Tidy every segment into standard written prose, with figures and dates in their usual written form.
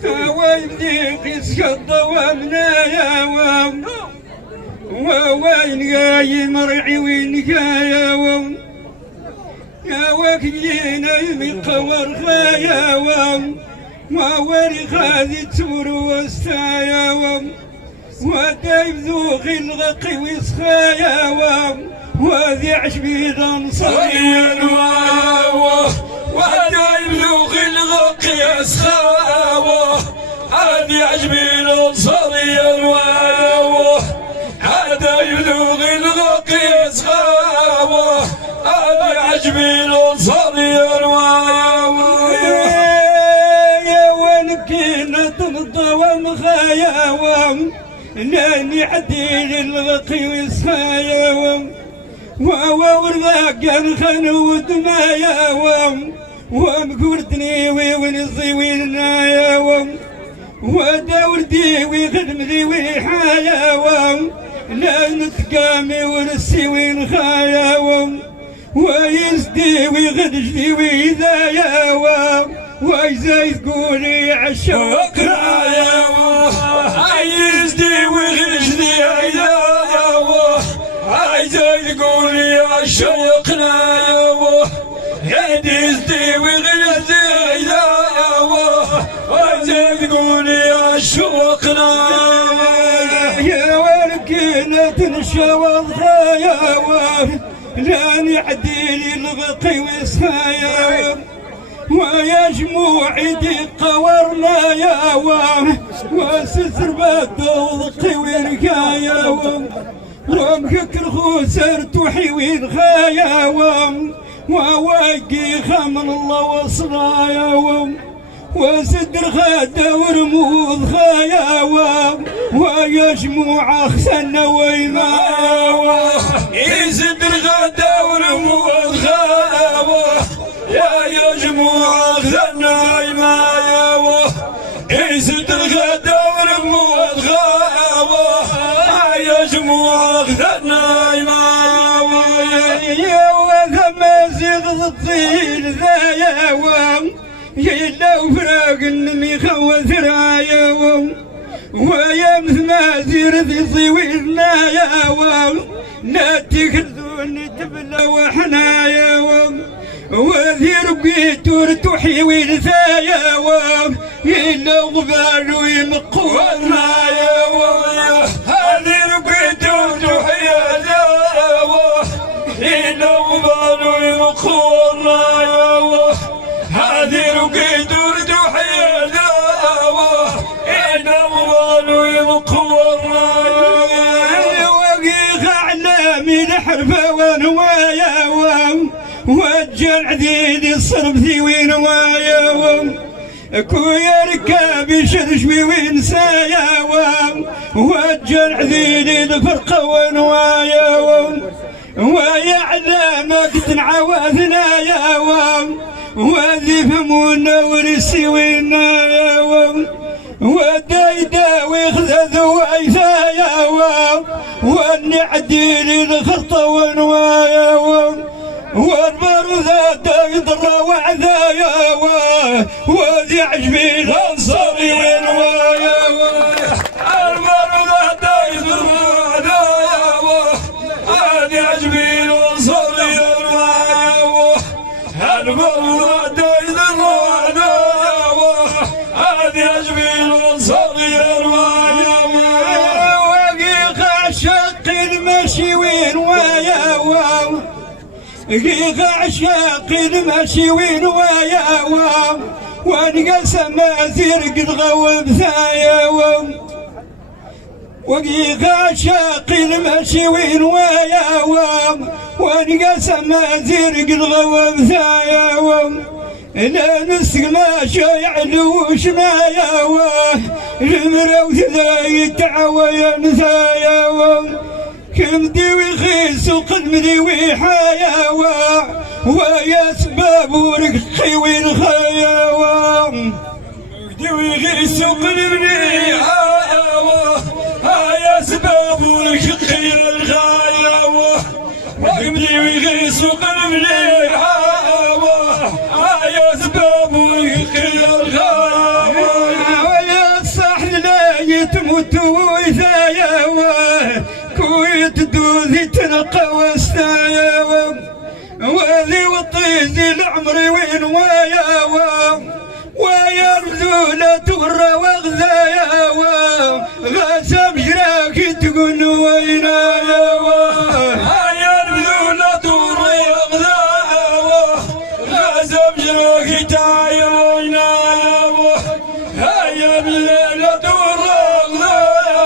ويبدي قسك ومنايا وين قايم مرعي وين كايا يا وكينا من قور خايا وين خاذي تور وستايا ودايب ذوق الغقي وسخايا وذي عشبي ضنصريا ودايب ذوق الغقي وسخايا هذي عجبي ضنصريا دايب ذوق الغقي وسخايا هذي عجبي ضنصريا يا وين كنا تمضى ومخايا لاني عديل الغقي وسخايا ورغاق خنود مايا ومقورتني ونصي وينايا وداوردي ويخدم لي ويحايا لا نتقامي ورسي وينخايا ويزدي ويغدش لي ويذايا ويزاي تقولي عالشوق رايا يزدي ويغدش لي عايزاي تقولي عالشوق رايا يزدي ويغدش لي عايزاي تقولي عالشوق رايا يا ولكن تنشى والخايا لاني عديلي الغقي وسخايا ويا جموعي دقة ورنايا وستر بدوضقي ورقايا ومكك الخوسر توحي وينخايا وواقي خمن الله وصلايا وصدر خاده ورموض خايا ويا جموع خسنا ويمايا يصدر خاده ورموض خايا يا جموع خسنا ويمايا يصدر خاده ورموض خايا يا جموع خسنا ويمايا يا وذا زغ الطيل ذايا يلا وفراق النمي خوث رايا ويا مثمازير ذي صويرنا يا لا تكذون تبلى وحنايا وذي ربي ترتوحي وينثايا يلا غبال ويمقورنا يا هذي ربي ترتوحي يلا غبال ويمقورنا يا هذه رقيد وردوحي إنا ومالو يمقورنا وقيخ أعلامي الحرفة ونوايا وجل عديد الصرف ذي ونوايا كويا ركابي شرشمي ونسايا وجل عديد الفرقة ونوايا ويا علامك تنعوذنا يا وذي فمونا ورسي وينايا ودايدا ويخذ وعيثايا واني عديلي الخطة ونوايا والبرذة دايضر وعذايا وذي عجبي الانصاري ونوايا البرذة دايضر وعذايا وذي عجبي الانصاري ونوايا البرذة دايضر وعذايا هذه عجبي الانصاري ونوايا وقيق عشاق المشي ونوايا قيق عشاق المشي ونوايا وانقسم زرق الغوب ثايا وقيق عشاق المشي ونوايا وانقسم زرق الغوب ثايا لا نسقنا شيعلوش نايا المروث ذا يتعوى ينثايا كم ديوي خيس وقلمني ويحايا ويا سباب ورقي وينخايا ديوي خيس وقلمني يا سباب ورقي وينخايا كم ديوي خيس وقلمني يا سباب ورقي وينخايا تموت ويثايا كويت دوزي تنقى وستايا وذي وطيزي العمري وين ويا البذولة تغرى وغذايا غاسم جراكي تقول وينايا يا البذولة تغرى وغذايا غاسم جراكي تايا وينايا يا البذولة تغرى وغذايا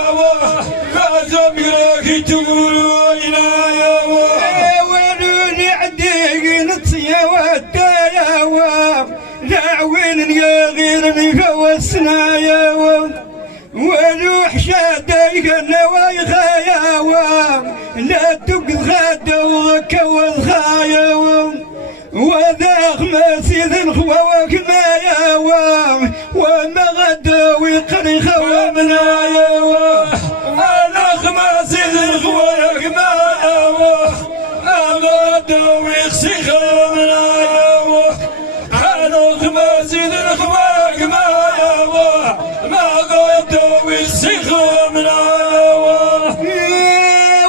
غاسم جراكي تقول وينايا ولوني عديق نطيا ودايا دعوين يا غيرني فوسنا يا ولوح شاديك النوايخايا لا تقذ غادا وكوذخايا وذا خماسي ذي الخواك مايا وما غدا ويقري خوامنايا انا خماسي ذي الخواك مايا وما غدا ويخسي خوامنايا خماسي الخواك مايا ما قد ويسيخ من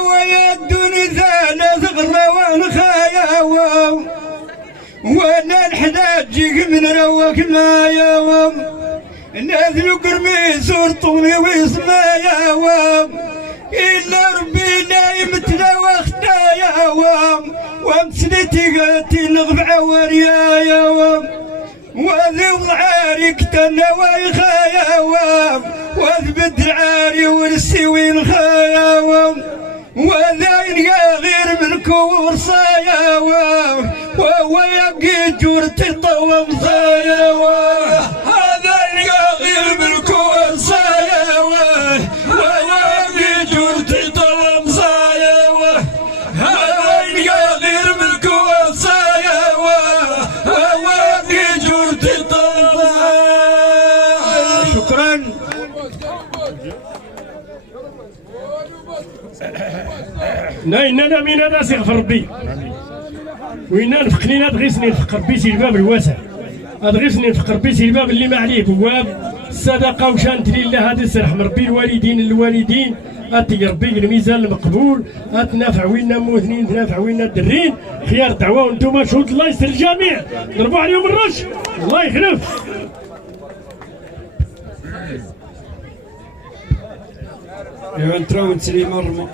ويا الدنيا ثالث غروان خايا وانا الحناجيك من رواك مايا ناذلو قرمي صور طولي ويسمايا إلا ربي لا يمتنا واختايا وامسنتي قاتي نغبع وريايا وذي وضعارك تنواي خايا وذبد العاري ورسي وين خايا وذاين يا غير من كور صايا وهو يبقي جورتي طوام صايا هذاين يا غير من كور صايا وهو يبقي جورتي طوام صايا هذاين يا غير من كور صايا وهو يبقي جورتي طوام. شكرا. ناينا من هذا سيغفر ربي وين نفقني غيسني نفق ربي سي الباب الواسع غيسني نفق ربي سي الباب اللي ما عليه بواب الصدقه وشانت لله هذا سرحم ربي الوالدين اتي ربي الميزان المقبول اتنافع وين موثنين تنافع وين الدرين خيار دعوه وانتم شهود الله يستر الجميع ضربوا عليهم الرش الله يخلف. ايوا نتراو نسليم الرمى